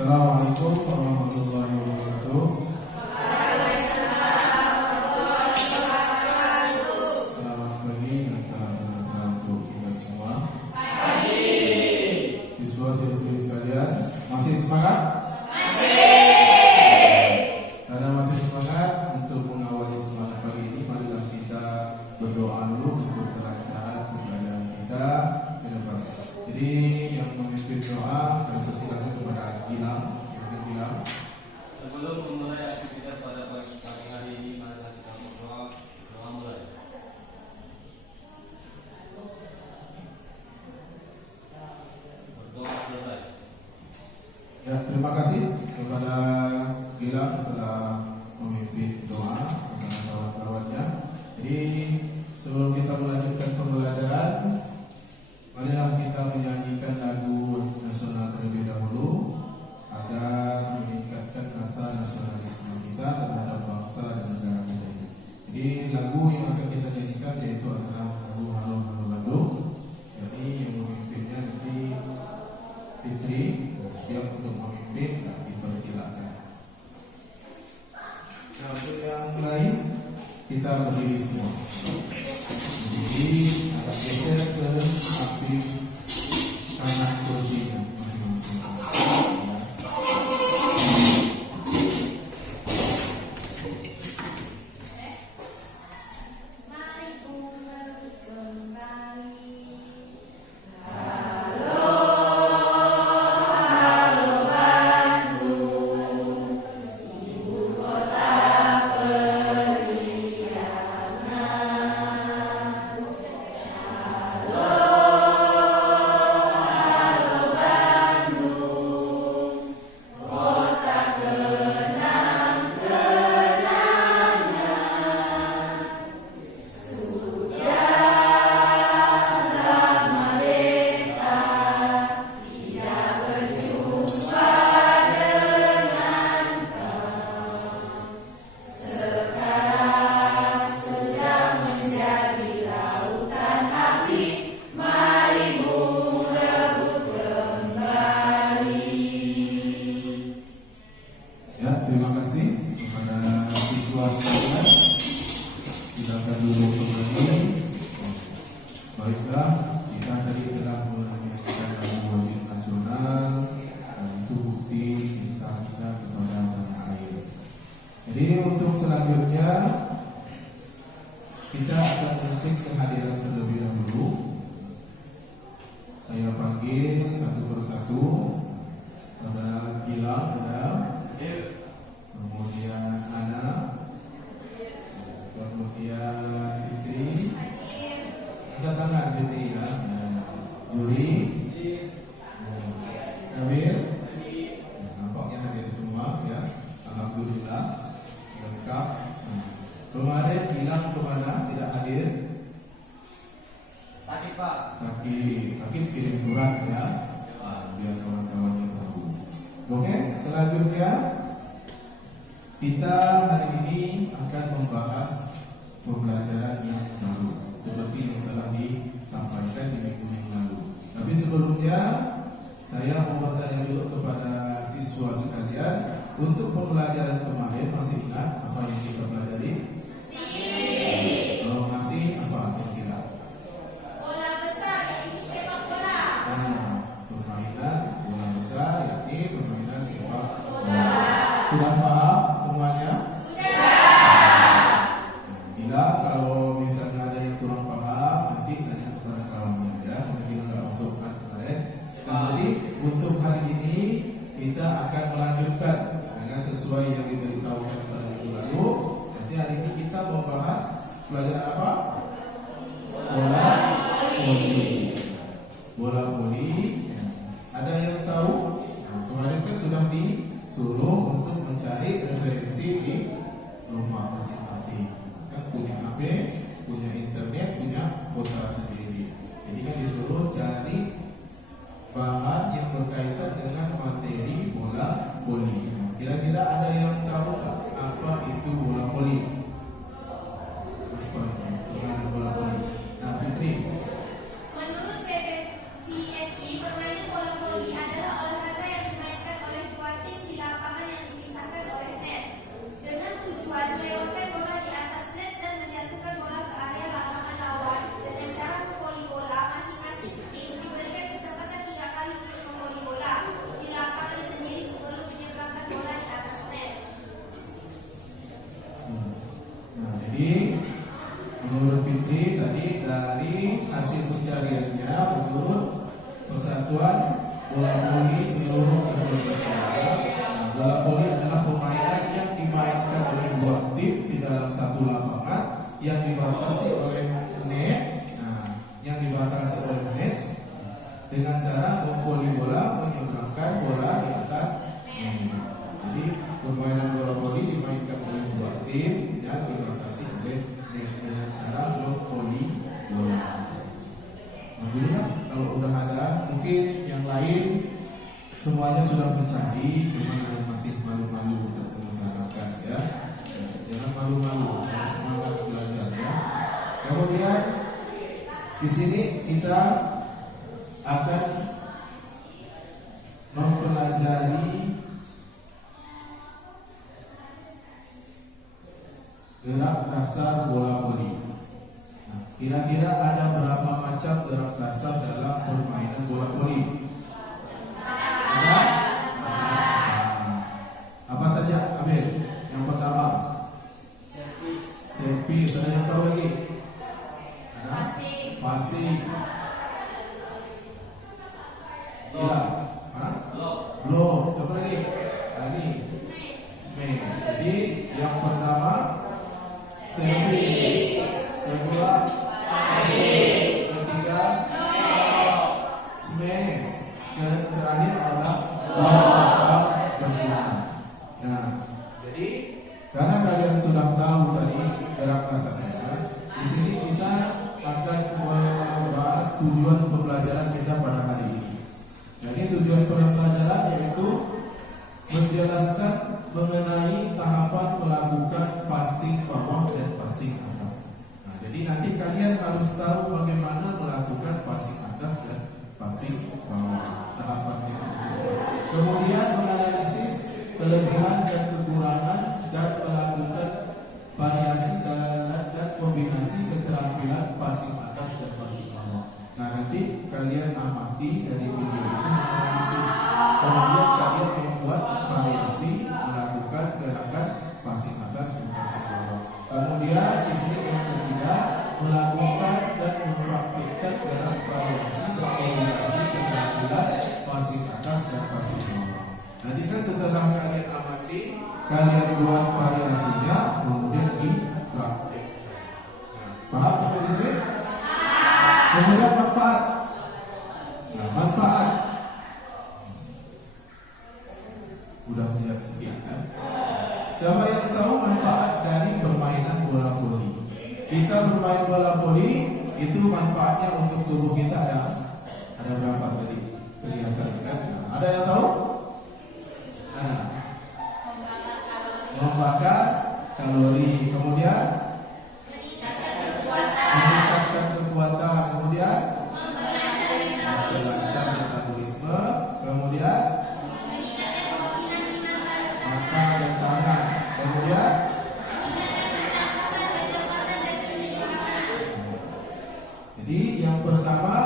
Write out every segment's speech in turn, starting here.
Assalamualaikum warahmatullahi wabarakatuh. Selamat pagi dan salam sejahtera untuk kita semua. Siswa-siswi sekalian, masih semangat? Karena masih semangat untuk mengawali semangat pagi ini, marilah kita berdoa dulu untuk kelancaran pembelajaran kita ke depan. Jadi yang memimpin doa kami persilakan kepada Gilang. Gilang. Sebelum memulai aktivitas pada pagi hari ini, marilah kita berdoa. Doa mulai. Berdoa selesai. Ya, terima kasih kepada Gilang telah memimpin doa kepada kawan-kawannya. Jadi sebelum kita melanjutkan pembelajaran, marilah kita menyanyikan lagu nasional terlebih dahulu agar meningkatkan rasa nasionalisme kita terhadap bangsa dan negara kita ini. Jadi lagu yang akan kita nyanyikan yaitu adalah lagu Halo Halo Bandung. Jadi yang memimpinnya nanti Fitri, siap untuk memimpin dan dipersilakan. Nah, untuk yang lain kita berdiri semua. Jadi agak geser ke samping kanan kursinya masing-masing. Sakit kirim surat ya, biar kawan-kawannya tahu. Oke, selanjutnya kita hari ini akan membahas pembelajaran yang baru seperti yang telah disampaikan di minggu yang lalu. Tapi sebelumnya saya mau bertanya dulu kepada siswa sekalian, untuk pembelajaran kemarin masih ingat apa yang kita pelajari? Kalau masih apa kira-kira? Permainan bola besar, yakni permainan sepak bola. Sudah paham semuanya? Bila kalau misalnya ada yang kurang paham, nanti tanya kepada kawannya ya. Mungkin nggak masuk kan kemarin. Nah, jadi untuk hari ini kita akan melanjutkan dengan sesuai yang diberitahukan pada minggu lalu. Nanti hari ini kita membahas pelajaran apa? Bola voli. Bola voli. Ada yang tahu? Nah, kemarin kan sudah disuruh untuk mencari referensi di rumah masing-masing. Kan punya HP, punya internet, punya kuota sendiri. Jadi kan disuruh cari bahan yang berkaitan dengan materi bola voli. Kira-kira ada yang tahu tak apa itu bola voli? Apa itu? Permainan bola voli. Nah, Fitri. Menurut PPVSI, permainan bola voli adalah olahraga yang dimainkan oleh dua Persatuan Bola Voli seluruh Indonesia. Nah, bola voli adalah permainan yang dimainkan oleh dua tim di dalam satu lapangan yang dibatasi oleh net. Nah, yang dibatasi oleh net dengan cara memvoli bola, menyeberangkan bola di atas net. Jadi permainan bola voli dimainkan oleh dua tim yang dibatasi oleh net dengan cara memvoli bola. Alhamdulillah, kalau udah ada, mungkin yang lain semuanya sudah mencari, cuma ada masih malu-malu untuk mengutarakan ya. Jangan malu-malu, harus semangat belajar ya. Kemudian di sini kita akan mempelajari gerak dasar bola voli. Nah, kira-kira ada berapa macam gerak dasar dalam permainan bola voli? Ada? Apa saja, Amir? Yang pertama, servis. Ada yang tahu lagi? Ada? Passing. Gila. Block. Siapa lagi? Ini. Smash. Jadi yang pertama servis. Kedua passing. Ketiga smash. Dan terakhir adalah block berguna. Nah, jadi karena kalian sudah tahu tadi gerak dasarnya, di sini kita akan membahas tujuan pembelajaran kita pada hari ini. Jadi tujuan pembelajaran yaitu menjelaskan mengenai tahapan melakukan passing bawah dan passing atas. Nah, jadi nanti kalian harus tahu bagaimana melakukan passing atas dan passing bawah. Tahapannya. Kemudian menganalisis kelebihan dan kekurangan dan melakukan variasi dan kombinasi keterampilan passing atas dan passing bawah. Nah, nanti kalian amati dari video itu menganalisis. Kemudian kalian membuat variasi melakukan gerakan passing atas dan passing bawah. Kemudian di sini yang ketiga melakukan dan mempraktikkan gerak variasi dan kombinasi keterampilan passing atas dan passing bawah. Nanti kan setelah kalian amati, kalian buat variasinya, kemudian dipraktik. Paham sampai di sini? Kemudian manfaat. Nah, manfaat. Udah melihat sekian kan? Siapa yang tahu manfaat dari permainan bola voli? Kita bermain bola voli itu manfaatnya untuk tubuh kita ada berapa tadi? Kelihatan kan? Nah, ada yang tahu? Ada. Membakar kalori, kemudian meningkatkan kekuatan, kemudian melancarkan metabolisme, kemudian mata dan tangan, kemudian jadi yang pertama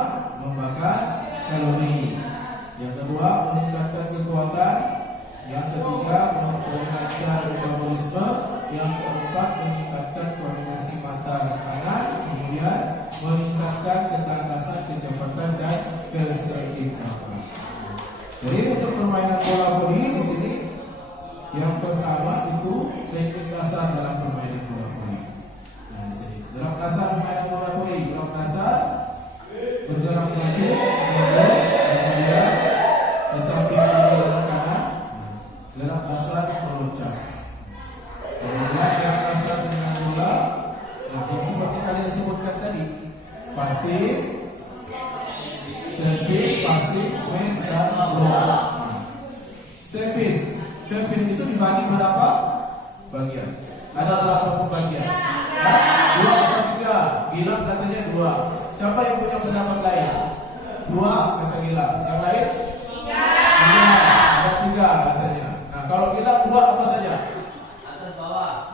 membakar kalori, yang kedua meningkatkan kekuatan, yang ketiga melancarkan metabolisme, yang keempat meningkatkan koordinasi mata dan tangan, kemudian meningkatkan ketangkasan, kecepatan dan keseimbangan. Jadi untuk permainan bola voli di sini yang pertama itu teknik dasar dalam permainan bola voli. Nah, di sini gerak dasar permainan bola voli. Gerak dasar bergerak maju, mundur, kemudian ke samping kiri dan kanan. Gerak dasar meloncat. Kemudian gerak dasar dengan bola, yang seperti kalian sebutkan tadi, passing, servis, passing, smash dan block. Servis itu dibagi berapa bagian? Ada berapa pembagian? Dua atau tiga? Gilang katanya dua. Siapa yang punya pendapat lain? Dua kata Gilang. Yang lain? Tiga. Ada tiga katanya. Nah, kalau Gilang dua apa saja?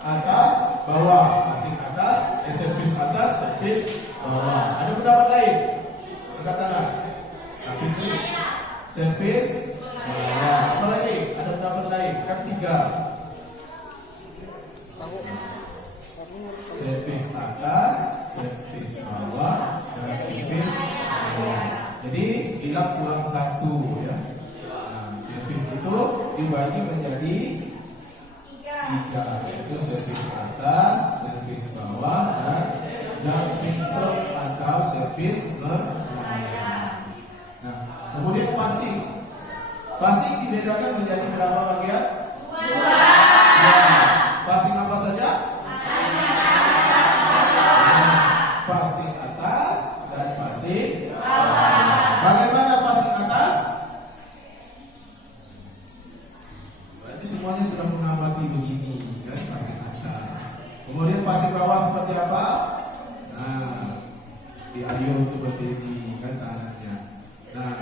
Atas, bawah. Passing atas, servis atas, servis bawah. Ada pendapat lain? Angkat tangan. Servis. Apa lagi? Ada pendapat lain? Kan tiga. Servis atas, servis bawah, dan servis bawah. Jadi bilang kurang satu ya. Nah, servis itu dibagi menjadi tiga, yaitu servis atas, servis bawah, dan jumping serve atau servis berlayar. Nah, kemudian passing. Passing dibedakan menjadi berapa bagian? Dua. Passing apa saja? Passing atas dan passing bawah. Bagaimana passing atas? Berarti semuanya sudah mengamati begini, kan? Passing atas. Kemudian passing bawah seperti apa? Nah, diayun seperti ini, kan tangannya. Nah,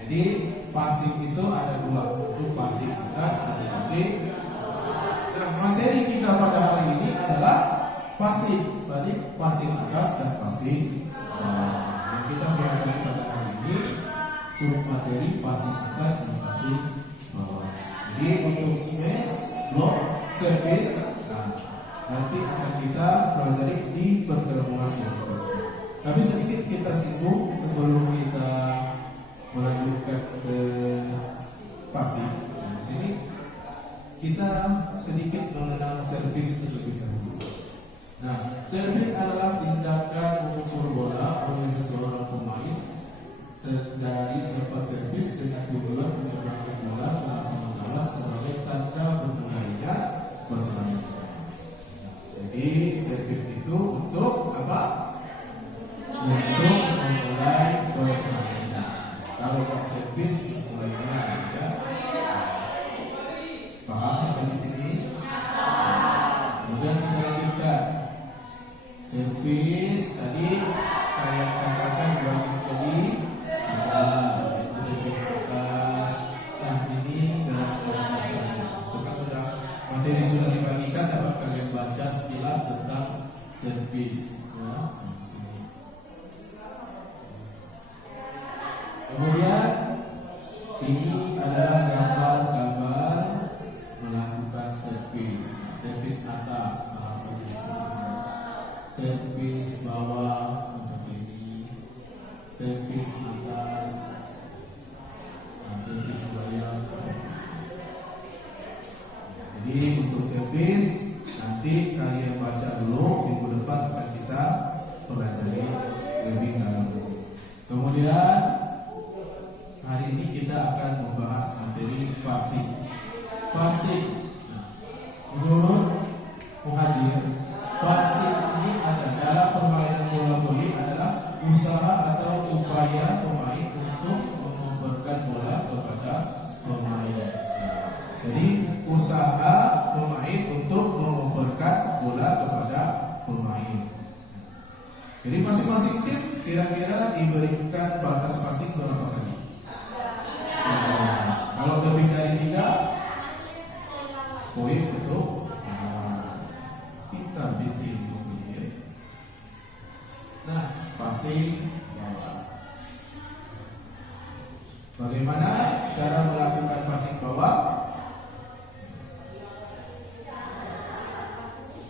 jadi passing itu ada dua, untuk passing atas dan passing. Nah, materi kita pada hari ini adalah passing, berarti passing atas dan passing bawah. Yang kita pelajari pada hari ini sub materi passing atas dan passing bawah. Jadi untuk smash, block, service, nah nanti akan kita pelajari di pertemuan berikutnya. Tapi sedikit kita singgung sebelum kita melanjutkan ke passing. Nah, di sini kita sedikit mengenal servis terlebih dahulu. Nah, servis adalah tindakan mengukur bola oleh seseorang pemain dari tempat servis dengan tujuan menyeberangkan bola ke lapangan lawan sebagai tanda bermulainya permainan. Jadi servis itu untuk apa? Untuk memulai permainan. Kalau tak servis mulainya ya. Paham sampai di sini? Kemudian kita lanjutkan. Servis tadi kayak katakan dibagi tadi itu servis atas. Nah ini dalam pembahasannya. Itu kan sudah materi sudah dibagikan, dapat kalian baca sekilas tentang servis. Ya. Kemudian ini adalah gambar-gambar melakukan servis. Servis atas seperti ini, servis bawah seperti ini, servis atas, servis bawah seperti ini. Jadi untuk servis nanti kalian baca dulu, minggu depan akan kita pelajari lebih dalam. Kemudian hari ini kita akan membahas materi passing. Passing, menurut Muhajir, passing ini ada dalam permainan bola voli adalah usaha atau upaya pemain untuk mengoperkan bola kepada pemain. Jadi usaha pemain untuk mengoperkan bola kepada pemain. Jadi masing-masing tim kira-kira diberikan batas passing berapa kali? Kalau lebih dari 3 poin untuk kita bikin ya. Nah, passing bawah. Bagaimana cara melakukan passing bawah?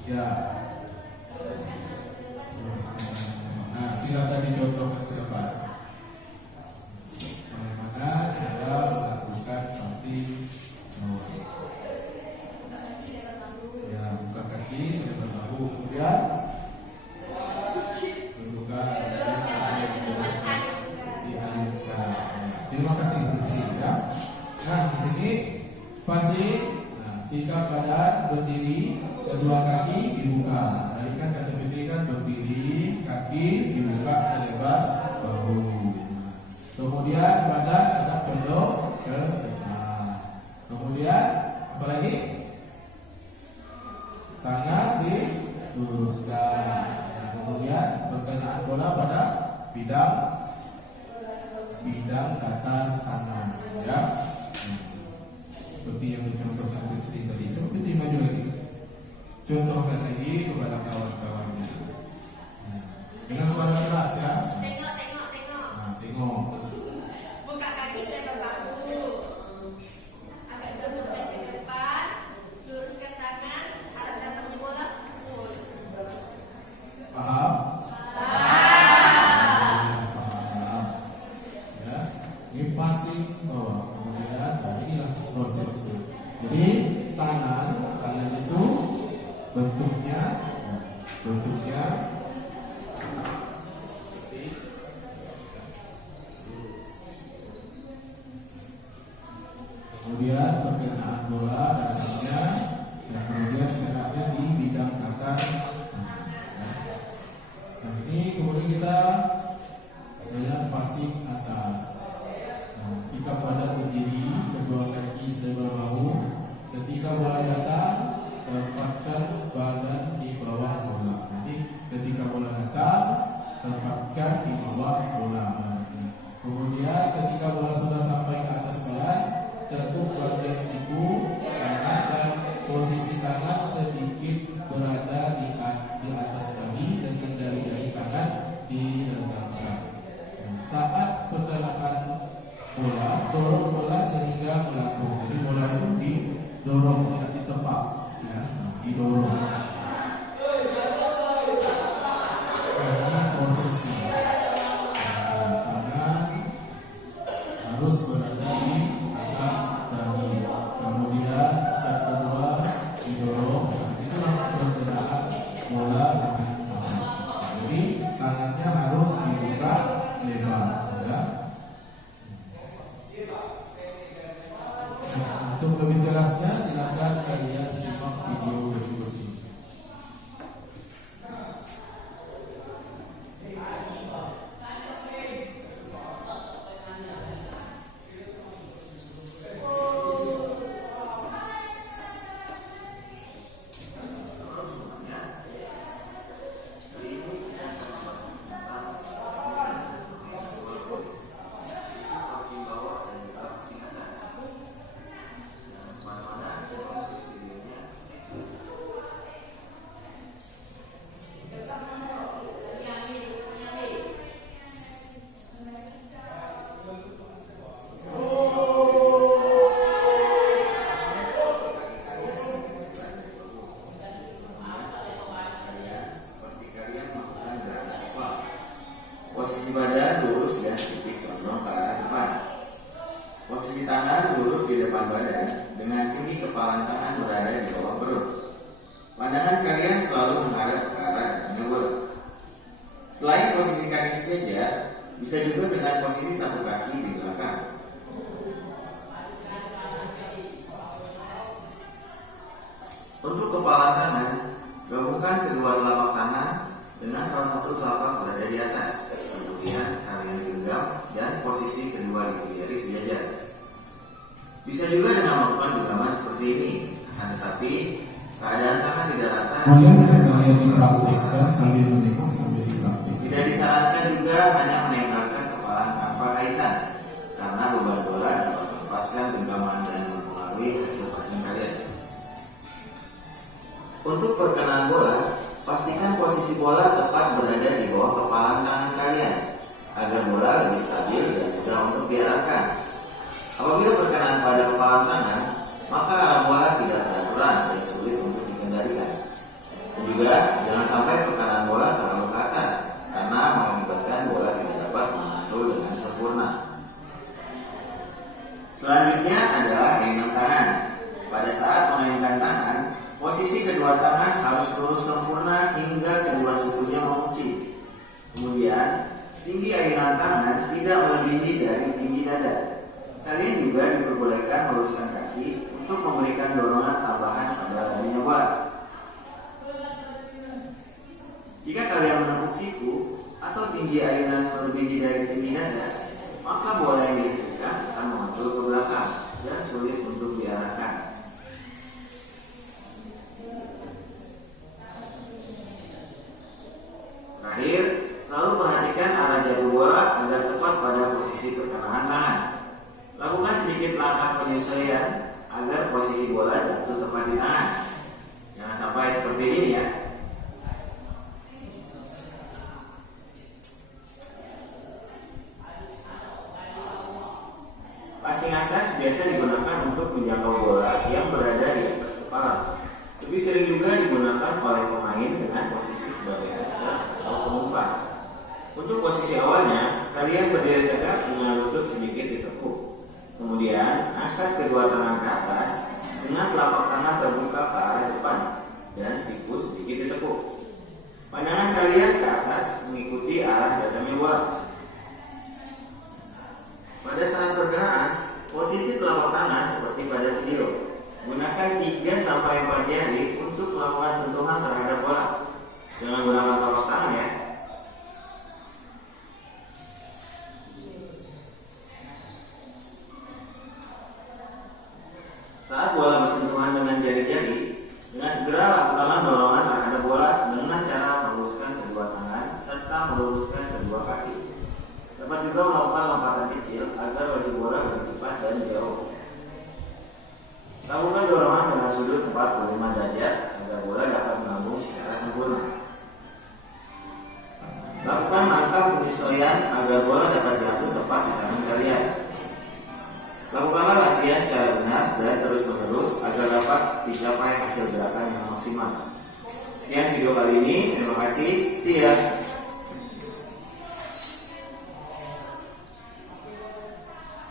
Ya. Nah, silakan dicontohkan ke depan. Bagaimana cara melakukan passing bawah? Ya, buka kaki, saya berlaku, kemudian dudukan, diayunkan. Terima kasih Putri ya. Nah, di sini passing. Nah, sikap badan berdiri, kedua kaki dibuka. Tadi kan kata Putri kan berdiri, kaki dibuka selebar bahu. Nah, kemudian badan agak condong ke depan. Kemudian apa lagi? Tangan diluruskan. Nah, kemudian berkenaan bola pada bidang datar tangan ya. Seperti yang dicontohkan Putri tadi. Coba Putri maju lagi. Contohkan lagi kepada kawan-kawannya. Nah, dengan suara keras ya. Tengok. Nah, tengok. Buka kaki selebar bahu. Agak jauhkan ke depan. Luruskan tangan. Arah datangnya bola. Paham? Paham. Paham. bawah bola. Kemudian ketika bola sudah sampai ke atas badan, tekuk bagian siku tangan dan posisi tangan sedikit berada di atas dahi dengan jari-jari tangan direntangkan. Saat pergerakan bola, dorong bola sehingga melambung. Jadi bola itu didorong, tidak ditebak, ya, didorong. Ini prosesnya. Tangan harus berada di atas dahi. Kemudian step kedua didorong. Itulah pergerakan bola dengan tangan. Jadi tangannya harus dibuka lebar, ya. Untuk lebih jelasnya silakan kalian simak video berikut ini. Posisi badan lurus dan sedikit condong ke arah depan. Posisi tangan lurus di depan badan dengan tinggi kepalan tangan berada di bawah perut. Pandangan kalian selalu menghadap ke arah datangnya bola. Selain posisi kaki sejajar, bisa juga dengan posisi satu kaki di belakang. Untuk kepalan tangan, gabungkan kedua telapak tangan dengan salah satu telapak berada di atas. Kemudian kalian genggam dan posisi kedua jari sejajar. Bisa juga dengan melakukan genggaman seperti ini, akan tetapi keadaan tangan tidak rata. Boleh sekalian dipraktikkan sambil menengok sambil dipraktik. Tidak disarankan juga hanya menempelkan kepala tanpa kaitan, karena beban bola dapat melepaskan genggaman dan mempengaruhi hasil passing kalian. Untuk perkenaan bola, pastikan posisi bola tepat berada di bawah kepalan tangan kalian agar bola lebih stabil dan mudah untuk diarahkan. Apabila berkenaan pada kepalan tangan, maka arah bola tidak beraturan dan sulit untuk dikendalikan. Dan juga jangan sampai perkenaan bola terlalu ke atas karena mengakibatkan bola tidak dapat memantul dengan sempurna. Selanjutnya adalah ayunan tangan. Pada saat mengayunkan tangan, posisi kedua tangan harus lurus sempurna hingga kedua sukunya mengunci. Kemudian, tinggi ayunan tangan tidak melebihi dari tinggi dada. Kalian juga diperbolehkan meluruskan kaki untuk memberikan dorongan tambahan pada larinya bola. Jika kalian menekuk siku atau tinggi ayunan melebihi dari tinggi dada, maka bola yang dihasilkan akan mengatur ke belakang dan sulit untuk diarahkan. Terakhir, selalu perhatikan arah jatuh bola agar tepat pada posisi perkenaan tangan. Lakukan sedikit langkah penyesuaian agar posisi bola jatuh tepat di tangan. Jangan sampai seperti ini ya. Passing atas biasa digunakan untuk menjangkau bola yang berada di atas kepala. Lebih sering juga digunakan oleh pemain dengan posisi sebagai pusat atau pengumpan. Untuk posisi awalnya, kalian berdiri tegak dengan lutut sedikit ditekuk. Kemudian, angkat kedua tangan ke atas dengan telapak tangan terbuka ke arah depan dan siku sedikit ditekuk. Pandangan kalian ke atas mengikuti arah datangnya bola. Pada saat perkenaan, posisi telapak tangan seperti pada video. Gunakan 3-4 jari untuk melakukan sentuhan terhadap bola. Jangan gunakan telapak tangan ya. Saat bola bersentuhan dengan jari-jari, dengan segera lakukanlah dorongan terhadap bola dengan cara meluruskan kedua tangan serta meluruskan kedua kaki. Dapat juga melakukan lompatan kecil agar laju bola lebih cepat dan jauh. Lakukan dorongan dengan sudut 45 derajat agar bola dapat melambung secara sempurna. Lakukan langkah penyesuaian agar bola dapat jatuh tepat di tangan kalian. Lakukanlah latihan secara benar dan terus-menerus agar dapat dicapai hasil gerakan yang maksimal. Sekian video kali ini, terima kasih, see ya.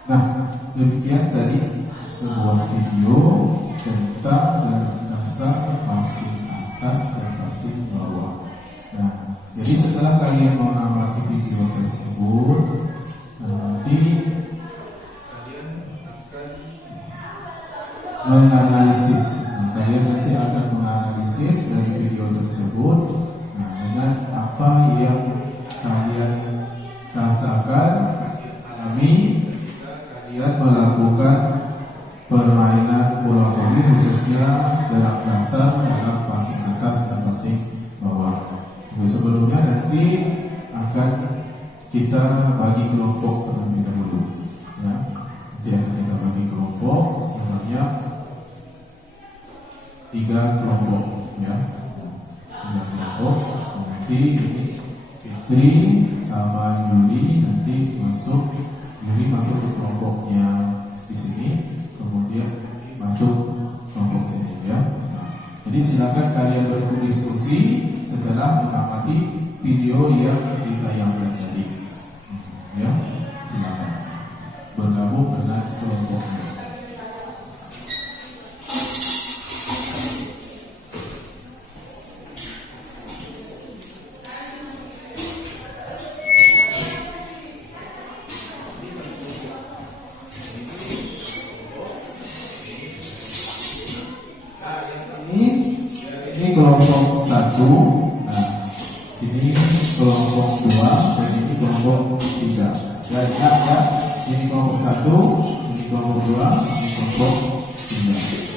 Nah, demikian tadi sebuah video tentang dasar passing atas dan passing bawah. Nah, jadi setelah kalian mengamati video tersebut, nanti kalian akan menganalisis. Kalian nanti akan menganalisis dari video tersebut. Nah, dengan apa yang kalian rasakan, alami, kalian melakukan permainan bola voli khususnya jarak dasar dalam passing atas dan passing bawah. Sebelumnya nanti akan kita bagi kelompok terlebih dahulu. Ya, nanti akan kita bagi kelompok sebanyak 3 kelompok. Ya, 3 kelompok. Nanti Fitri sama Yuri nanti masuk. Yuri masuk ke kelompoknya di sini, kemudian masuk kelompok sini ya. Nah, jadi silakan kalian berdiskusi setelah mengamati video yang ditayangkan tadi. Ya, silakan bergabung dengan kelompoknya. Ini kelompok 1, nah ini kelompok 2 dan ini kelompok 3. Ya, ini kelompok 1, ini kelompok 2, ini kelompok 3.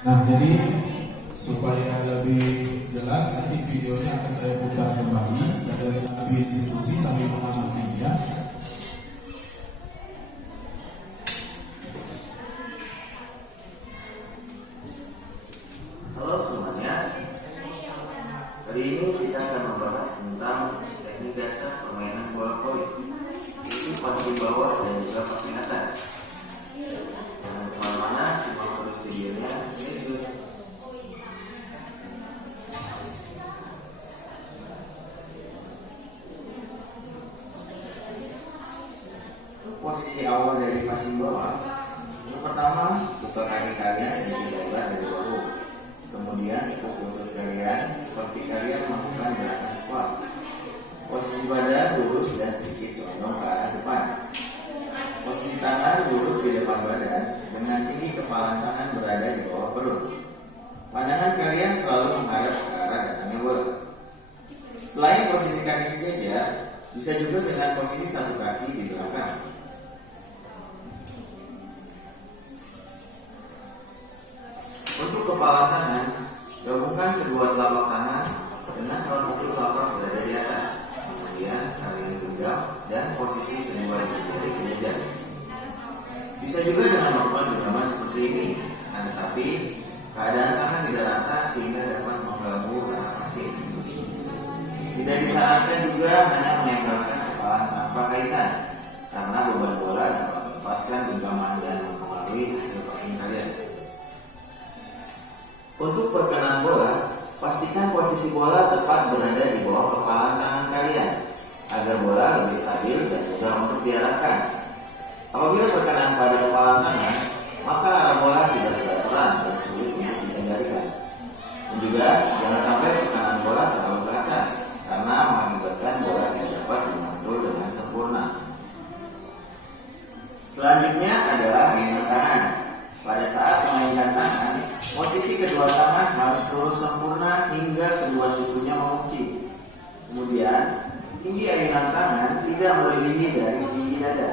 Nah, jadi supaya lebih jelas nanti videonya akan saya putar kembali sambil diskusi sambil mengamatinya. Halo semuanya, hari ini kita akan membahas tentang teknik dasar permainan bola voli, yaitu passing bawah dan juga passing atas. dari passing bawah, yang pertama, buka kaki kalian sedikit lebar dari bahu. Kemudian tekuk lutut kalian seperti kalian melakukan gerakan squat. Posisi badan lurus dan sedikit condong ke arah depan. Posisi tangan lurus di depan badan dengan tinggi kepala tangan berada di bawah perut. Pandangan kalian selalu menghadap ke arah datangnya bola. Selain posisi kaki sejajar, bisa juga dengan posisi satu kaki di belakang. Untuk kepala tangan, gabungkan kedua telapak tangan dengan salah satu telapak berada di atas. Kemudian kalian genggam dan posisi kedua jari sejajar. Bisa juga dengan melakukan genggaman seperti ini, tetapi keadaan tangan tidak rata sehingga dapat mengganggu arah passing. Tidak disarankan juga hanya menempelkan kepala tanpa kaitan, karena beban bola dapat melepaskan genggaman dan mempengaruhi hasil passing kalian. Untuk perkenalan bola, pastikan posisi bola tepat berada di bawah kepala tangan kalian agar bola lebih stabil dan mudah untuk diarahkan. Apabila berkenaan pada kepala tangan, maka arah bola tidak berperan dan sulit untuk dikendalikan. Dan juga jangan sampai perkenalan bola terlalu ke atas karena mengakibatkan bola tidak dapat memantul dengan sempurna. Selanjutnya adalah ayunan tangan. Pada saat memainkan tangan, posisi kedua tangan harus lurus sempurna hingga kedua sikunya mengukir. Kemudian, tinggi ayunan tangan tidak melebihi dari tinggi dada.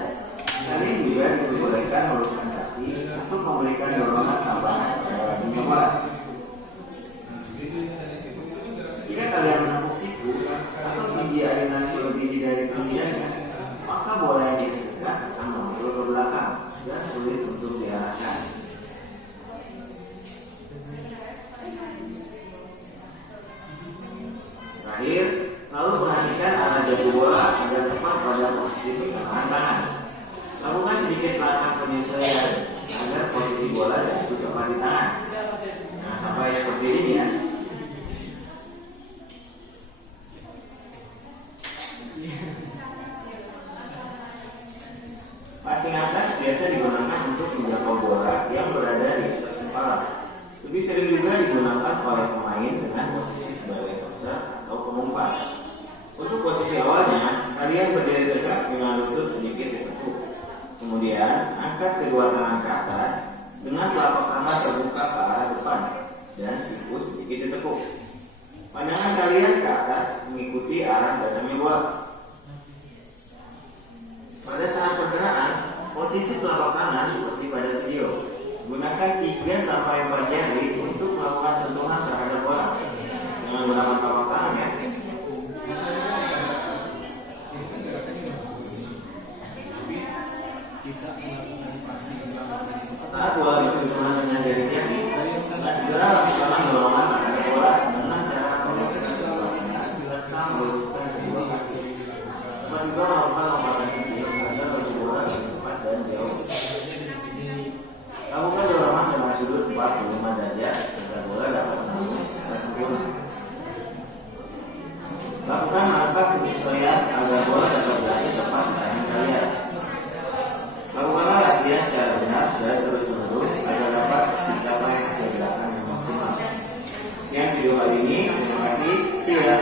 Kalian juga diperbolehkan meluruskan kaki untuk memberikan dorongan tambahan pada dunia bola. Jika kalian menepuk siku atau tinggi ayunan melebihi dari tinggi dada, maka bola yang dihasilkan akan menonjol ke belakang dan sulit untuk diarahkan. Terakhir, selalu perhatikan arah jatuh bola agar tepat pada posisi pergelangan tangan. Lakukan sedikit langkah penyesuaian agar posisi bola jatuh tepat di tangan. Jangan sampai seperti ini ya. Passing atas biasa digunakan untuk menjangkau bola yang berada di atas kepala. Lebih sering juga digunakan oleh pemain dengan posisi sebagai toser atau pengumpan. Untuk posisi awalnya, kalian berdiri tegak dengan lutut sedikit ditekuk. Kemudian, angkat kedua tangan ke atas dengan telapak tangan terbuka ke arah depan dan siku sedikit ditekuk. Pandangan kalian ke atas mengikuti arah datangnya bola. Pada saat pergerakan, posisi telapak tangan seperti pada video. Gunakan 3-4 jari untuk melakukan sentuhan terhadap bola. Dengan menggunakan telapak tangan ya. Saat bola bersentuhan dengan jari-jari, segera lakukan dorongan terhadap bola dengan cara meluruskan serta meluruskan kedua kaki. Dapat juga melakukan lompatan kecil agar bagi bola lebih cepat dan jauh. Lakukan dorongan dengan sudut 45 derajat agar bola dapat menembus secara sempurna. Lakukan langkah penyesuaian agar bola dapat jatuh tepat di tangan kalian. Lakukanlah latihan secara benar dan terus-menerus agar dapat mencapai hasil gerakan yang maksimal. Sekian video kali ini, terima kasih, see ya.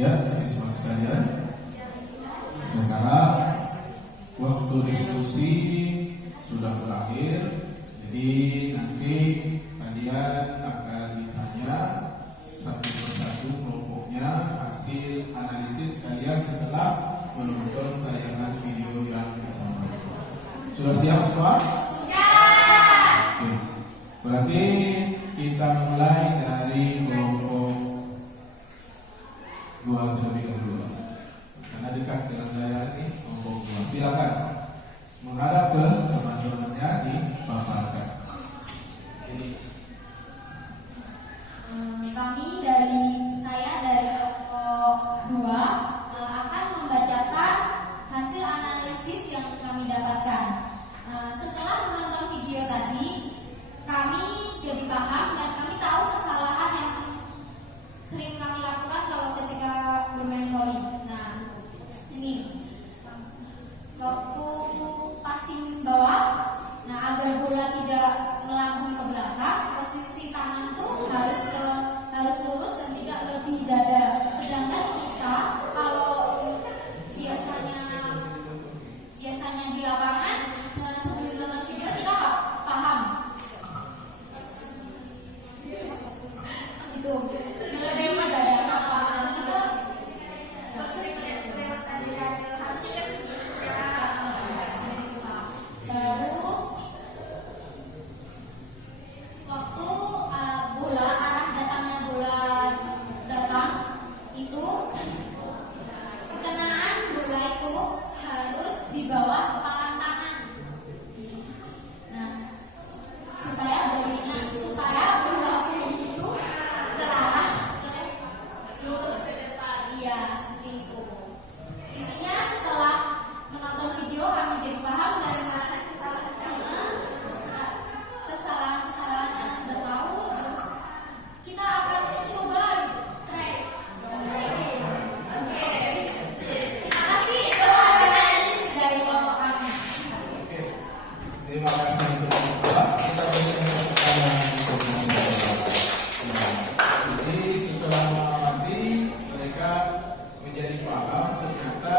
Ya, siswa sekalian, sekarang waktu diskusi sudah berakhir. Jadi nanti kalian akan ditanya satu persatu kelompoknya hasil analisis kalian setelah menonton tayangan video yang disampaikan. Sudah siap semua? Oke. Berarti kita mulai dari kelompok 2 terlebih dahulu. Karena dekat dengan saya ini kelompok 2. Silakan menghadap ke teman-temannya dipaparkan. Ini. Kami saya dari kelompok 2 akan membacakan hasil analisis yang kami dapatkan. Setelah menonton video tadi, kami jadi paham dan kami tahu kesalahan yang sering kami lakukan kalau ketika bermain voli. Nah, ini waktu passing bawah, nah agar bola tidak melambung ke belakang, posisi tangan tuh harus lurus dan tidak lebih dada. Sedangkan kita kalau biasanya di lapangan, sebelum nonton video kita paham itu melebihi dada. Terus waktu arah datangnya bola datang itu, kenaan bola itu harus di bawah kepalan tangan. Nah, supaya bola voli itu terarah lurus ke depan. Iya, seperti itu. Intinya setelah menonton video kami jadi paham dari kesalahan-kesalahan yang sudah tahu, terus kita akan coba try. Oke. Terima kasih dari kelompok kami. Oke. Terima kasih untuk Bapak. Kita berikan tepuk tangan untuk Bapak. Jadi setelah mengamati, mereka menjadi paham ternyata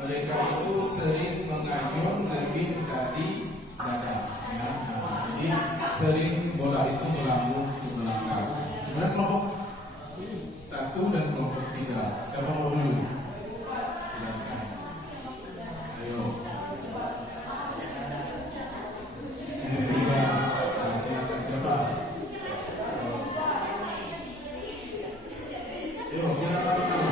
mereka itu sering mengayun lebih dari dada. Ya. Nah, jadi sering bola itu melambung ke belakang. Kemudian kelompok 1 dan kelompok 3. Siapa mau dulu? Silakan. Ayo. Kelompok 3. Silakan siapa? Ayo, silakan dulu.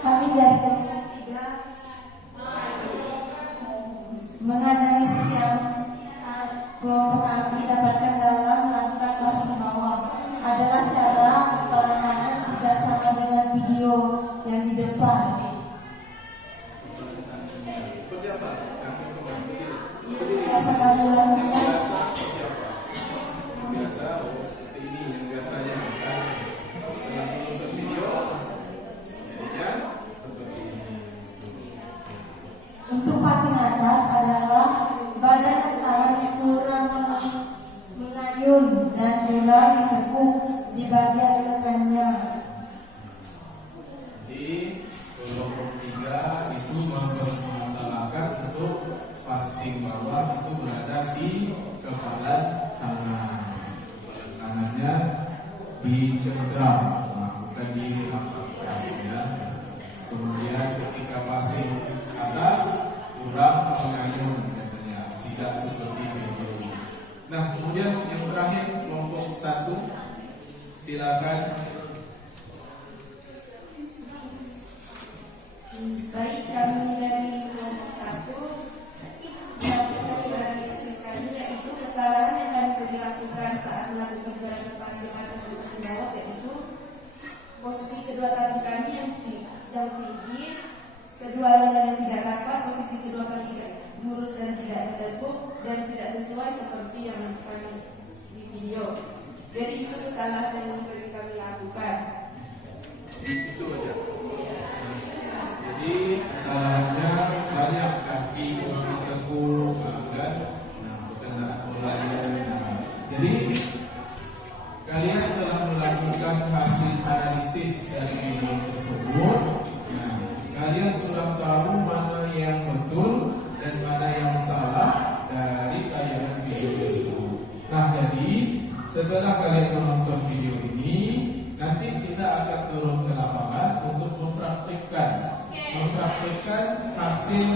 Kami dari kelompok 3 menganalisis yang kelompok kami dapatkan dalam melakukan passing bawah adalah cara kepala tangan tidak sama dengan video yang di depan. Seperti apa? Kami coba berdiri. Biasa kami lakukan Biasa, seperti ini yang biasanya kan setelah menonton video jadinya seperti ini. untuk passing atas adalah badan dan tangan kurang mengayun dan kurang ditekuk di bagian lengannya. Jadi kelompok 3 itu mempermasalahkan untuk passing bawah itu berada di kepala tangan. Kepala tangannya dicengkram, bukan dirapatkan ya. Kemudian ketika passing atas kurang mengayun katanya, tidak seperti video. Nah, kemudian yang terakhir kelompok 1, silakan. Baik, kami dari kelompok 1 yang analisis kami yaitu kesalahan yang kami sudah lakukan saat melakukan gerakan passing atas dan passing bawah, yaitu posisi kedua tangan kami yang tinggi, kedua lengan yang tidak rapat, posisi kedua kaki lurus dan tidak ditekuk dan tidak sesuai seperti yang kami di video. Jadi itu kesalahan yang sering kami lakukan. Itu aja. Jadi kesalahannya banyak, kaki kurang ditekuk, kan? Nah, perkenaan mulanya. Nah, jadi kalian telah melakukan hasil analisis dari video tersebut. Nah, kalian sudah tahu mana yang betul dan mana yang salah dari tayangan video tersebut. Nah, jadi setelah kalian menonton video ini, nanti kita akan turun ke lapangan untuk mempraktikkan hasil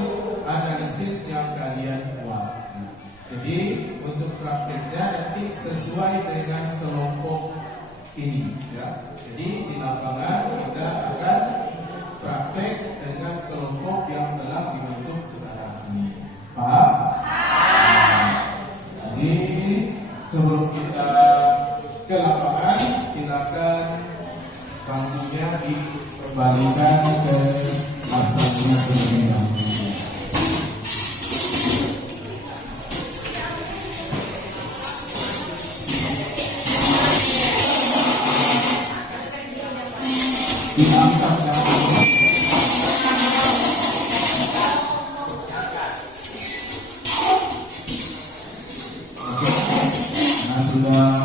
analisis yang kalian buat. Nah, jadi untuk praktiknya nanti sesuai dengan kelompok ini, ya. Jadi di lapangan kita akan praktek dengan kelompok yang telah dibentuk sekarang ini. Paham? Jadi sebelum kita ke lapangan, silakan bangkunya dikembalikan ke asalnya terlebih dahulu. Diangkat ke atas. Oke. Nah,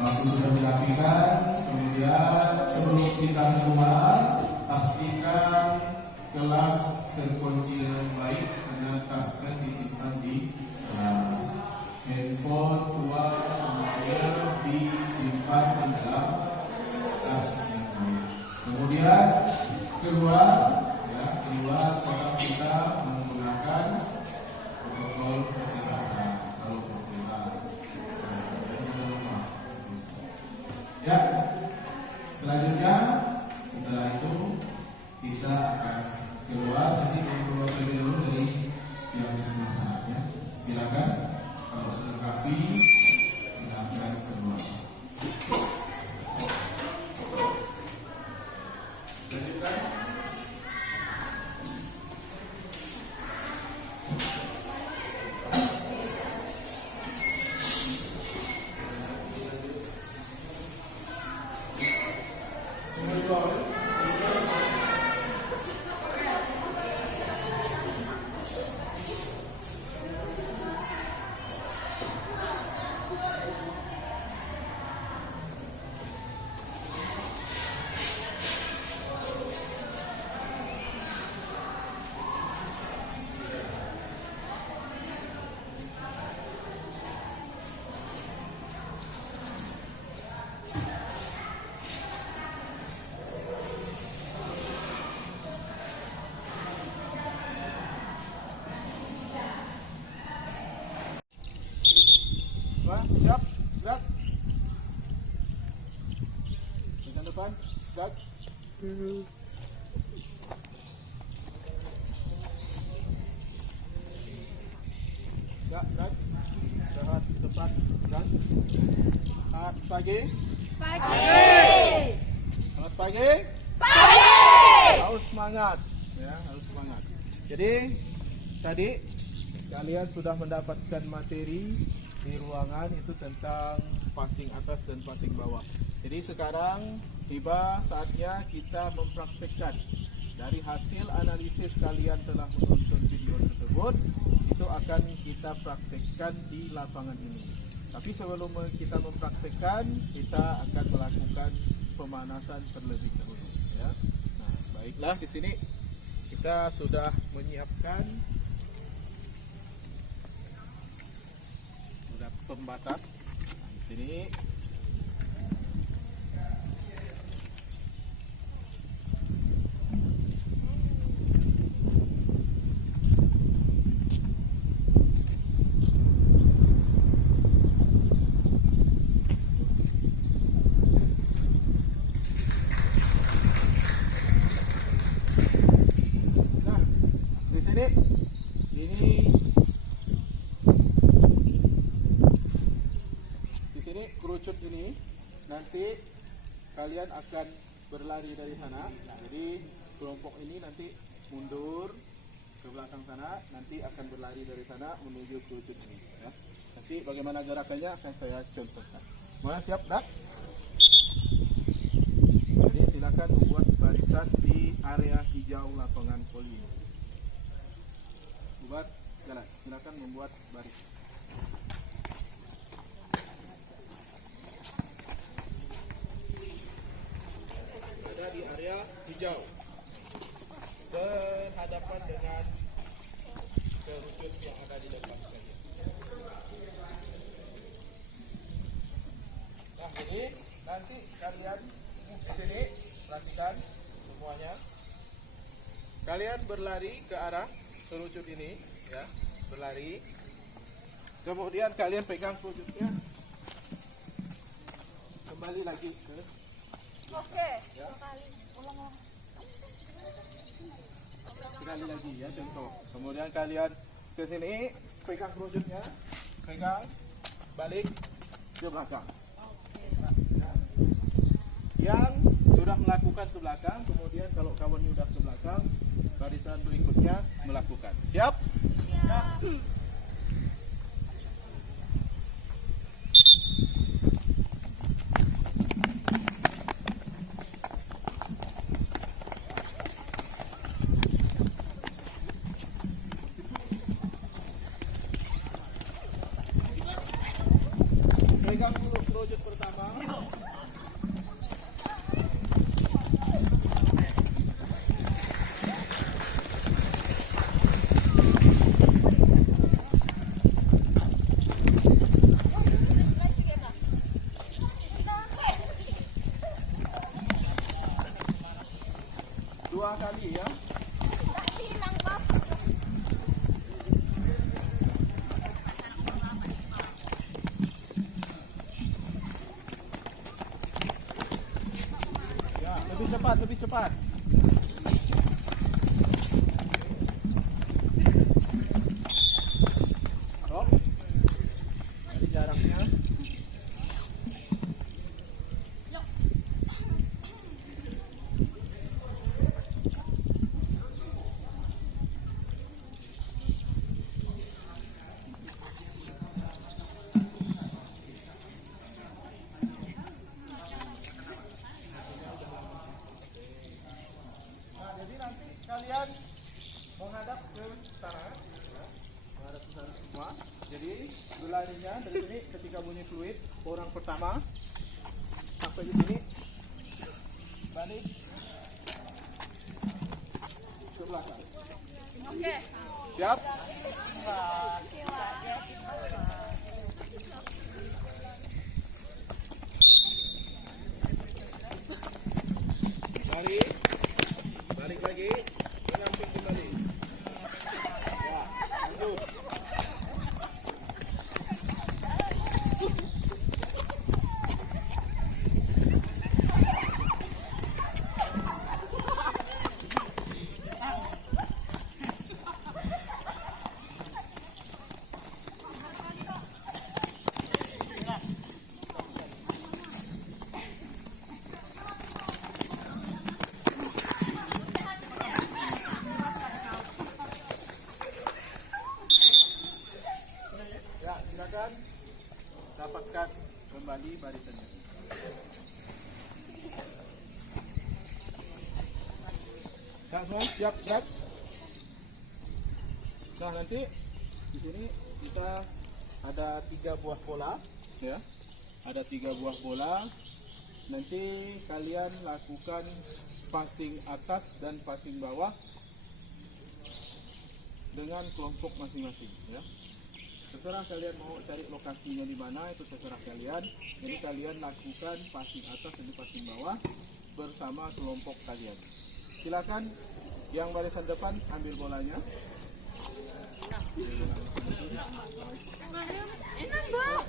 bangku sudah dirapikan. Kemudian sebelum kita keluar, pastikan kelas terkunci dengan baik, karena tas kan disimpan di kelas. Handphone, uang semuanya disimpan di dalam tas yang baik. Kemudian keluar tetap kita menggunakan protokol kesehatan kalau keluar. Jangan lupa. Ya, selanjutnya setelah itu kita akan keluar. Nanti keluar terlebih dahulu dari yang di sebelah sana, ya. Silakan kalau sudah rapi, silakan keluar. Lanjutkan. Siap, gerak. Bagian depan, gerak. Gerak. Sehat di tempat, gerak. Selamat pagi. Selamat pagi. Harus semangat, ya, harus semangat. Jadi tadi kalian sudah mendapatkan materi di ruangan itu tentang passing atas dan passing bawah. Jadi sekarang tiba saatnya kita mempraktikkan dari hasil analisis kalian telah menonton video tersebut, itu akan kita praktikkan di lapangan ini. Tapi sebelum kita mempraktikkan, kita akan melakukan pemanasan terlebih dahulu, ya. Nah, baiklah, di sini kita sudah menyiapkan pembatas. Di sini kerucut ini nanti kalian akan berlari dari sana. Nah, jadi kelompok ini nanti mundur ke belakang sana, nanti akan berlari dari sana menuju kerucut ini. Ya. Nanti bagaimana gerakannya akan saya contohkan. Mana siap, Dak? Jadi silakan membuat barisan di area hijau lapangan voli. Buat jalan, silakan membuat barisan. Ada di area hijau, berhadapan dengan kerucut yang ada di depan kalian. Nah, jadi nanti kalian di sini perhatikan semuanya. Kalian berlari ke arah kerucut ini, ya, berlari. Kemudian kalian pegang kerucutnya, kembali lagi ke. Oke. Ya. Sekali lagi ya contoh. Kemudian kalian ke sini, pegang kerucutnya, pegang, balik ke belakang. Yang sudah melakukan ke belakang, kemudian kalau kawannya sudah ke belakang, barisan berikutnya melakukan. Siap? Siap. Pegang dulu kerucut pertama. Dua kali ya. Ya, lebih cepat, lebih cepat. Stop. Jadi jaraknya. Nah, jadi nanti kalian menghadap ke sana, ya, menghadap ke sana semua. Jadi berlarinya dari sini ketika bunyi fluid, orang pertama sampai di sini, balik ke belakang. Oke. Siap? Balik, balik lagi, menyamping kembali. Ya, lanjut. Ya, silakan dapatkan kembali barisannya. Nah, semua siap, gerak. Nah, nanti di sini kita ada 3 buah bola, ya. Ada 3 buah bola. Nanti kalian lakukan passing atas dan passing bawah dengan kelompok masing-masing, ya. Terserah kalian mau cari lokasinya di mana, itu terserah kalian. Jadi kalian lakukan passing atas dan passing bawah bersama kelompok kalian. Silakan yang barisan depan ambil bolanya. Enak, Bang.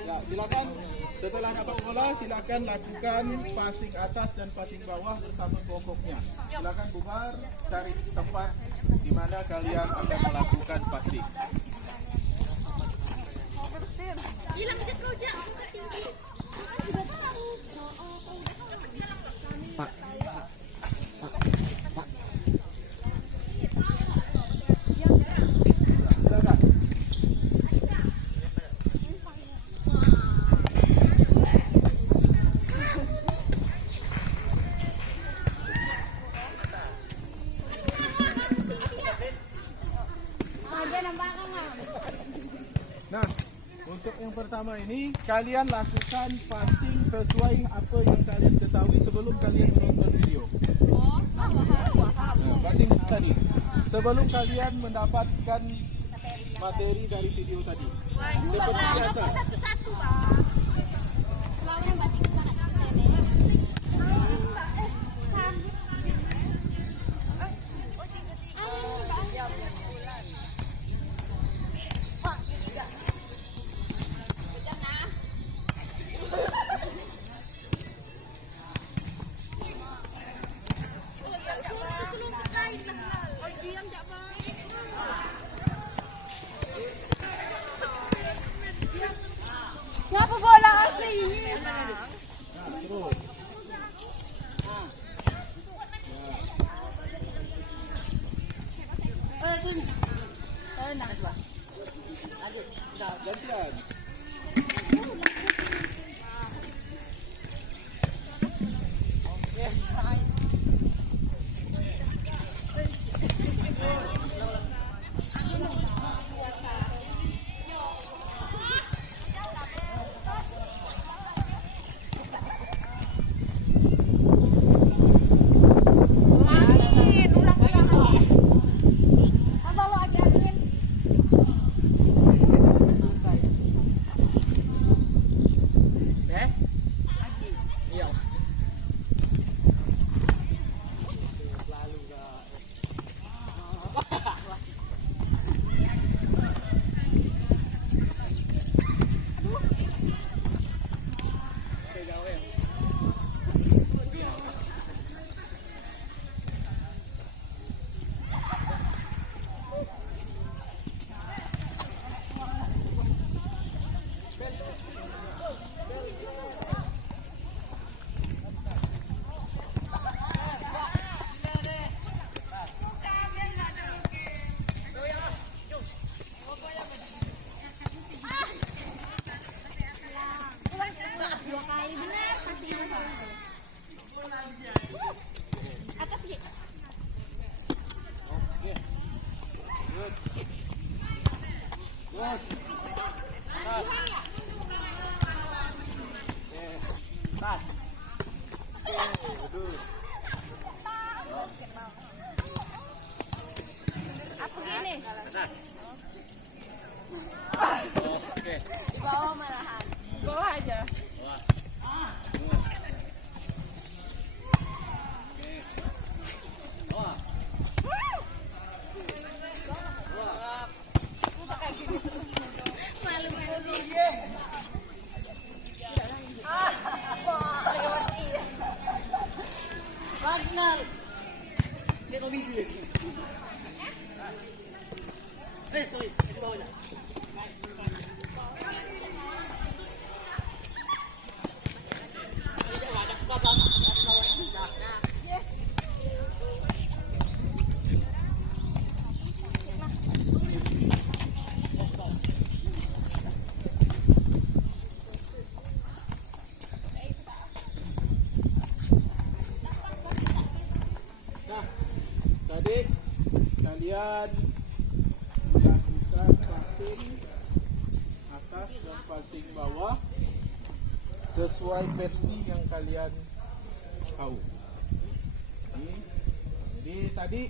Ya, silakan setelah dapat bola silakan lakukan passing atas dan passing bawah bersama kelompoknya. Silakan bubar cari tempat di mana kalian akan melakukan passing. Hilang aja kau, Jak. Tinggi. Nah, untuk yang pertama ini kalian lakukan passing sesuai apa yang kalian ketahui sebelum kalian menonton video. Nah, passing tadi sebelum kalian mendapatkan materi dari video tadi. Seperti biasa. Satu-satu, Bang. Selalu batik sangat sini. Ngapa bola asli ini? Terus. Sini. Nah, gantian. Aku gini. Oke. Di bawah malahan. Di bawah aja. Malu-malu. Wagner. Dia komisi. Sorry, di bawah aja. Nah, tadi kalian melakukan passing atas dan passing bawah sesuai versi yang kalian tahu. Jadi tadi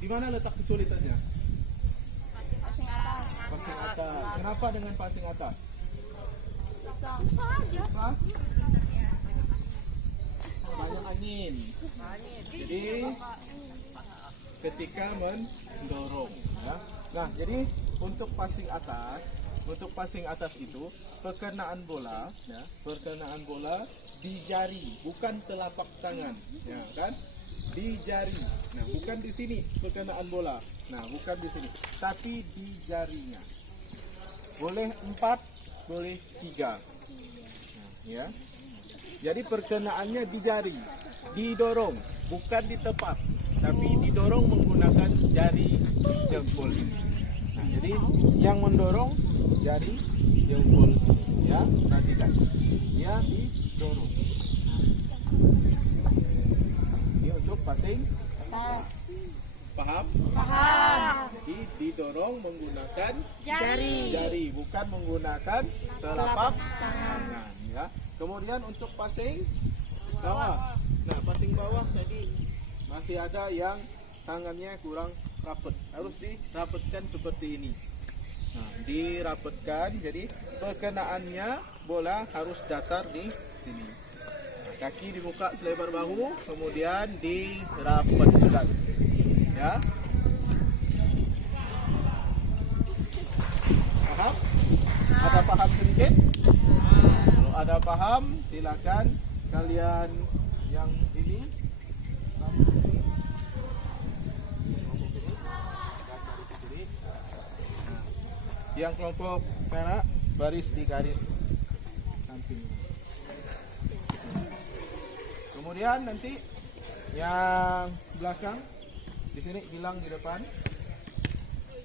di mana letak kesulitannya? Passing atas. Passing atas. Kenapa dengan passing atas? Susah aja. Susah. Banyak angin. Jadi ketika mendorong, ya. Nah, jadi untuk passing atas itu perkenaan bola, ya, perkenaan bola di jari, bukan telapak tangan, ya kan? Di jari. Nah, bukan di sini perkenaan bola. Nah, bukan di sini, tapi di jarinya. Boleh 4, boleh 3. Nah, ya. Jadi perkenaannya di jari, didorong, bukan ditepak, tapi didorong menggunakan jari jempol ini. Nah, jadi yang mendorong jari jempol sini, ya, perhatikan, ya didorong. Ini untuk passing, paham? Paham. Jadi didorong menggunakan Jari. bukan menggunakan telapak tangan. Ya. Kemudian untuk passing bawah. Nah, passing bawah tadi masih ada yang tangannya kurang rapat. Harus dirapatkan seperti ini. Nah, dirapatkan. Jadi perkenaannya bola harus datar di sini. Nah, kaki dibuka selebar bahu, kemudian dirapatkan. Ya. Paham? Ada paham sedikit? Kalau ada paham, silakan kalian yang ini yang kelompok merah baris di garis samping. Kemudian nanti yang belakang di sini hilang di depan,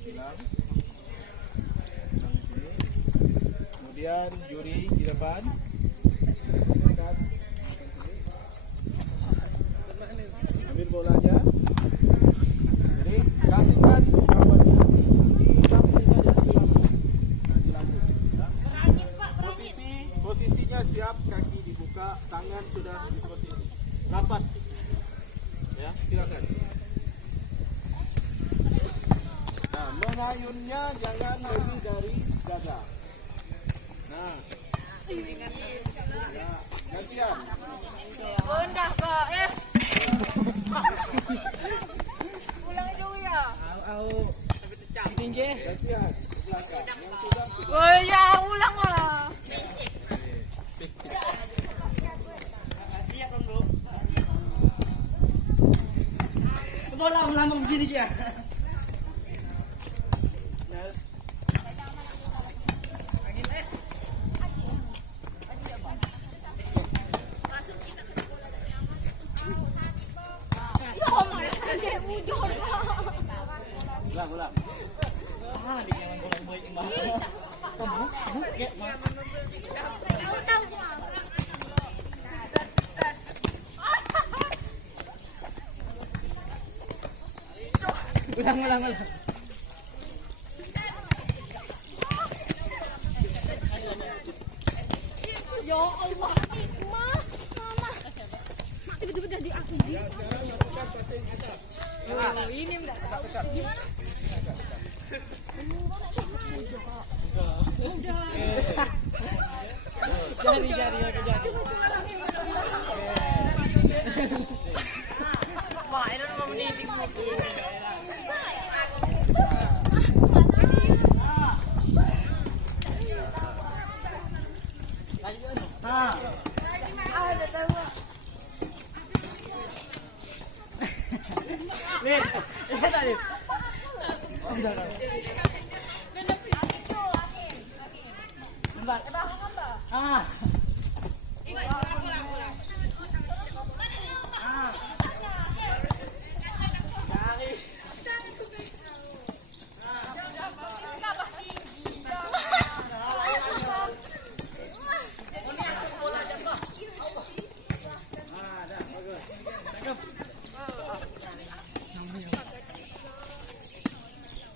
hilang di sini. Kemudian juri di depan, ambil bolanya. Jadi kasihkan gambarnya di sampingnya dan di lambung. Nah, di lambung. Ya. Posisinya siap, kaki dibuka, tangan sudah seperti ini. Rapat. Ya, silakan. Nah, mengayunnya jangan lebih dari dada. Nah, ya, gantian. Udah kok, pulang dulu ya. Gantian. Belakang. Yang sudah Oh ya, ulang lah. Bola melambung begini dia. Ulang. Ah, di zaman bola boy mbak. Bukit mah. Ulang. Ya Allah, Mama. Tiba-tiba di aku. Ya, sekarang lakukan passing atas. Oh, ini enggak. Gimana? Jari ya ke jari. Wah, ini mau menitik Ah. ada tahu. Nih, ini tadi. Bentar. Bentar. Ah.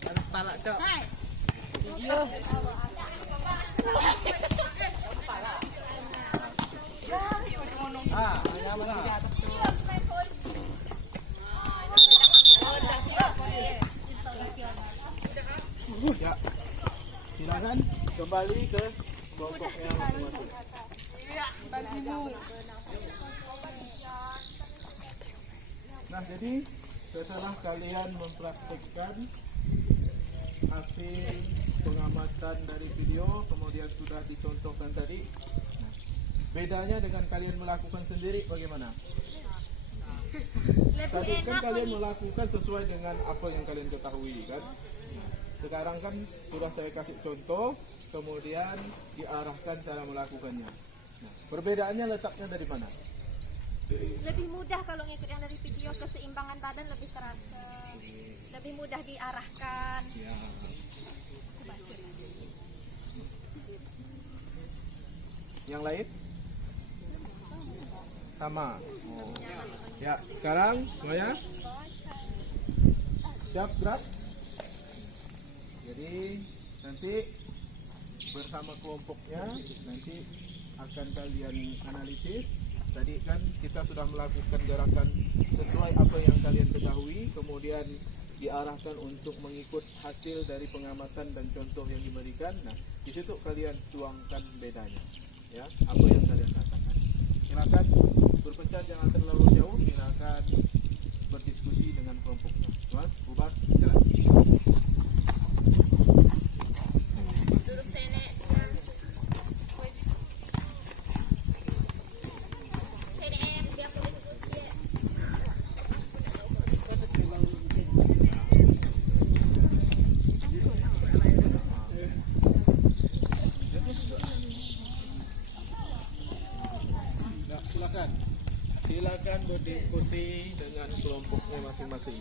Harus palak, Cok. Video. Ya. Silakan kembali ke kelompoknya masing-masing. Nah, jadi setelah kalian mempraktikkan hasil pengamatan dari video, kemudian sudah dicontohkan tadi, nah, bedanya dengan kalian melakukan sendiri bagaimana? Tadi kan kalian melakukan sesuai dengan apa yang kalian ketahui kan? Nah, sekarang kan sudah saya kasih contoh, kemudian diarahkan cara melakukannya. Nah, perbedaannya letaknya dari mana? Lebih mudah kalau ngikut yang dari video, keseimbangan badan lebih terasa, lebih mudah diarahkan. Ya. Yang lain? Sama. Oh. Ya, sekarang semuanya siap gerak? Jadi nanti bersama kelompoknya nanti akan kalian analisis. Tadi kan kita sudah melakukan gerakan sesuai apa yang kalian ketahui, kemudian diarahkan untuk mengikut hasil dari pengamatan dan contoh yang diberikan. Nah, di situ kalian tuangkan bedanya, ya, apa yang kalian katakan. Silakan berpecah, jangan terlalu jauh. Silakan berdiskusi dengan kelompoknya. Tuan, bubar, jalan. Duduk sini, sekarang. Sini, biar aku diskusi. Silakan berdiskusi dengan kelompoknya masing-masing.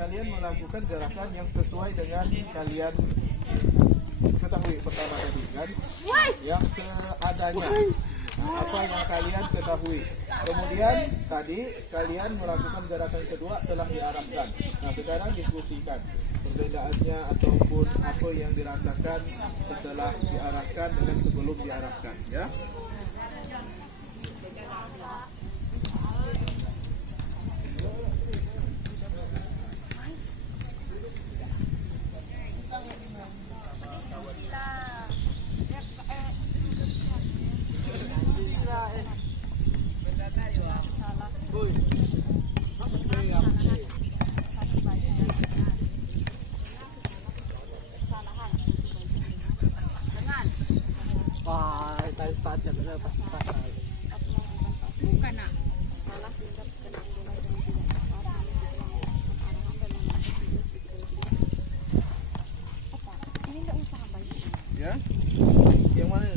Kalian melakukan gerakan yang sesuai dengan kalian ketahui pertama tadi kan, yang seadanya, apa yang kalian ketahui. Kemudian tadi kalian melakukan gerakan kedua telah diarahkan. Nah, sekarang diskusikan perbedaannya ataupun apa yang dirasakan setelah diarahkan dengan sebelum diarahkan, ya. Bukan nak. Ini enggak usah baik. Ya. Yang mana?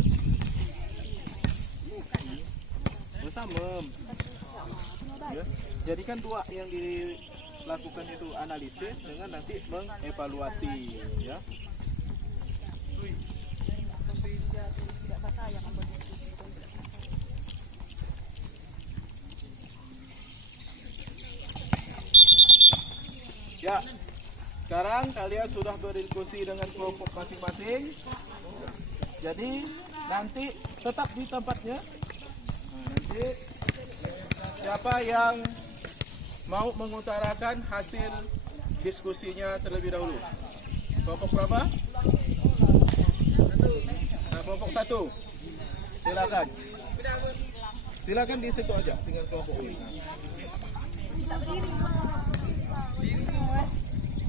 Bersama. Ya. Jadi kan dua yang dilakukan itu analisis dengan nanti mengevaluasi, ya. Ya, sekarang kalian sudah berdiskusi dengan kelompok masing-masing. Jadi nanti tetap di tempatnya. Nah, nanti siapa yang mau mengutarakan hasil diskusinya terlebih dahulu? Kelompok berapa? Nah, kelompok 1. Silakan. Silakan di situ aja dengan kelompok ini.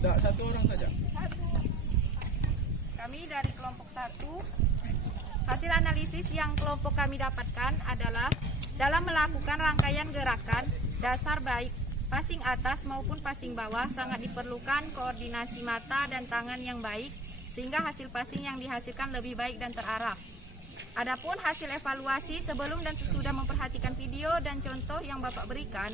Tidak, satu orang saja. Kami dari kelompok 1, hasil analisis yang kelompok kami dapatkan adalah dalam melakukan rangkaian gerakan dasar baik passing atas maupun passing bawah sangat diperlukan koordinasi mata dan tangan yang baik sehingga hasil passing yang dihasilkan lebih baik dan terarah. Adapun hasil evaluasi sebelum dan sesudah memperhatikan video dan contoh yang Bapak berikan,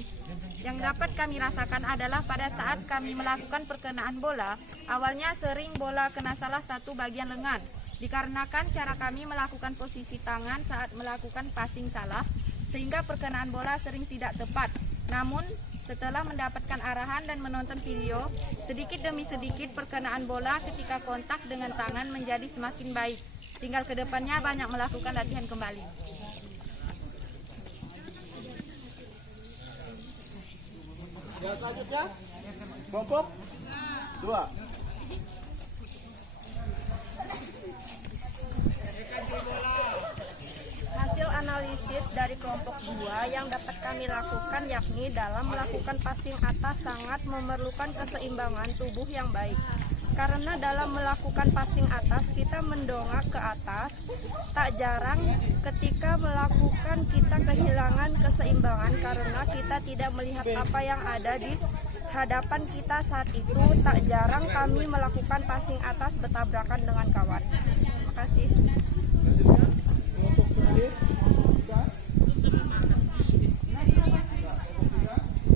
yang dapat kami rasakan adalah pada saat kami melakukan perkenaan bola, awalnya sering bola kena salah satu bagian lengan, dikarenakan cara kami melakukan posisi tangan saat melakukan passing salah, sehingga perkenaan bola sering tidak tepat. Namun, setelah mendapatkan arahan dan menonton video, sedikit demi sedikit perkenaan bola ketika kontak dengan tangan menjadi semakin baik. Tinggal ke depannya banyak melakukan latihan kembali. Yang selanjutnya, kelompok 2. Hasil analisis dari kelompok 2 yang dapat kami lakukan yakni dalam melakukan passing atas sangat memerlukan keseimbangan tubuh yang baik. Karena dalam melakukan passing atas kita mendongak ke atas, tak jarang ketika melakukan kita kehilangan keseimbangan karena kita tidak melihat apa yang ada di hadapan kita saat itu. Tak jarang kami melakukan passing atas bertabrakan dengan kawan. Terima kasih. Selanjutnya, kelompok terakhir, kelompok 3.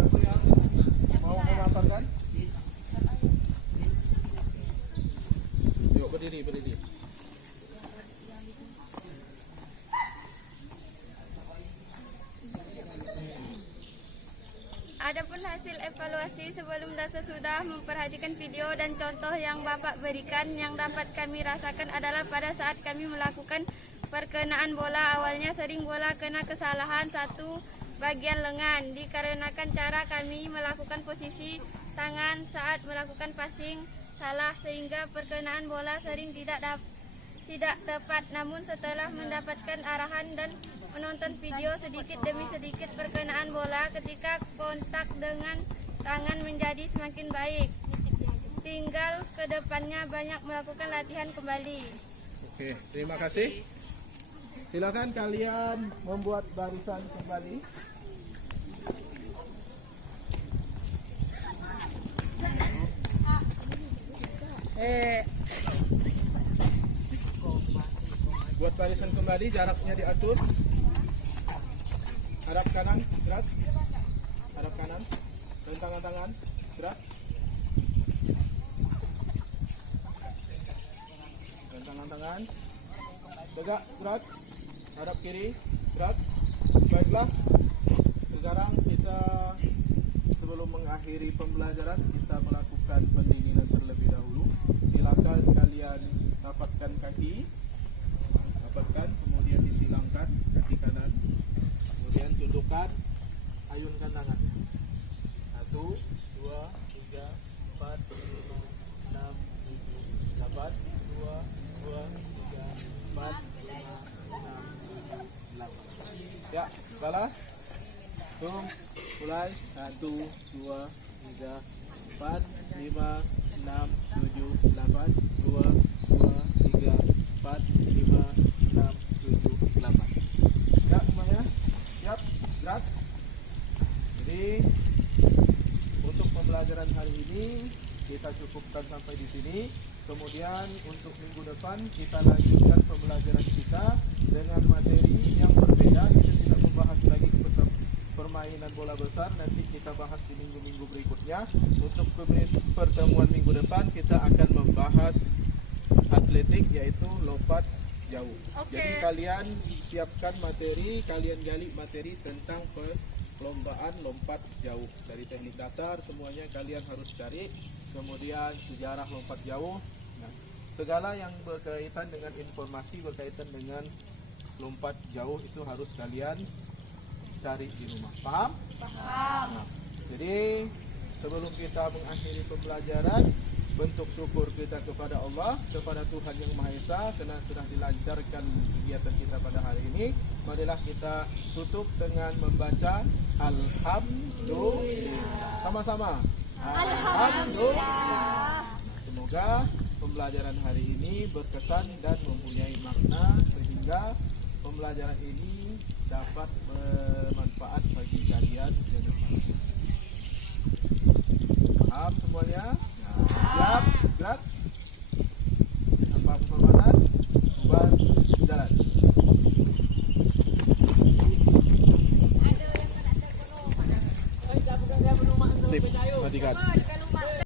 Siapa yang mau memaparkan? Yuk berdiri. Adapun hasil evaluasi sebelum dan sesudah memperhatikan video dan contoh yang Bapak berikan, yang dapat kami rasakan adalah pada saat kami melakukan perkenaan bola, awalnya sering bola kena kesalahan satu bagian lengan dikarenakan cara kami melakukan posisi tangan saat melakukan passing salah, sehingga perkenaan bola sering tidak tepat. Namun setelah mendapatkan arahan dan menonton video sedikit demi sedikit, perkenaan bola ketika kontak dengan tangan menjadi semakin baik. Tinggal kedepannya banyak melakukan latihan kembali. Oke, terima kasih. Silakan kalian membuat barisan kembali. Buat barisan kembali, jaraknya diatur. Hadap kanan, gerak. Hadap kanan. Dan tangan-tangan, gerak. Dan tangan-tangan. Tegak, gerak. Hadap kiri, gerak. Baiklah. Sekarang kita sebelum mengakhiri pembelajaran, kita melakukan pendinginan terlebih dahulu. Silakan kalian rapatkan kaki. Rapatkan, kemudian disilangkan kaki kanan. Kemudian tundukkan, ayunkan tangannya. 1, 2, 3, 4, 5, 6, 7, 8, 2, 3, 4, 5, 6, 8. Ya, balas. Hitung, mulai. 1, 2, 3, 4, 5, 6, 7, 8, 2, 3, 4, 5, 6, 7, 8. Ya, semuanya? Siap? Gerak? Jadi, untuk pembelajaran hari ini kita cukupkan sampai di sini. Kemudian untuk minggu depan kita lanjutkan pembelajaran kita dengan materi yang berbeda. Kita tidak membahas lagi permainan bola besar, nanti kita bahas di minggu-minggu berikutnya. Untuk pertemuan minggu depan kita akan membahas atletik, yaitu lompat jauh. Jadi kalian siapkan materi, kalian gali materi tentang perlombaan lompat jauh. Dari teknik dasar semuanya kalian harus cari. Kemudian sejarah lompat jauh. Nah, segala yang berkaitan dengan informasi berkaitan dengan lompat jauh itu harus kalian cari di rumah. Paham? Paham. Nah, jadi sebelum kita mengakhiri pembelajaran, bentuk syukur kita kepada Allah, kepada Tuhan Yang Maha Esa, karena sudah dilancarkan kegiatan kita pada hari ini. Marilah kita tutup dengan membaca Alhamdulillah. Sama-sama. Alhamdulillah. Semoga pembelajaran hari ini berkesan dan mempunyai makna, sehingga pembelajaran ini dapat bermanfaat bagi kalian ke depan. Paham semuanya? Siap, gerak. Tanpa penghormatan, bubar, jalan. Sip, matikan.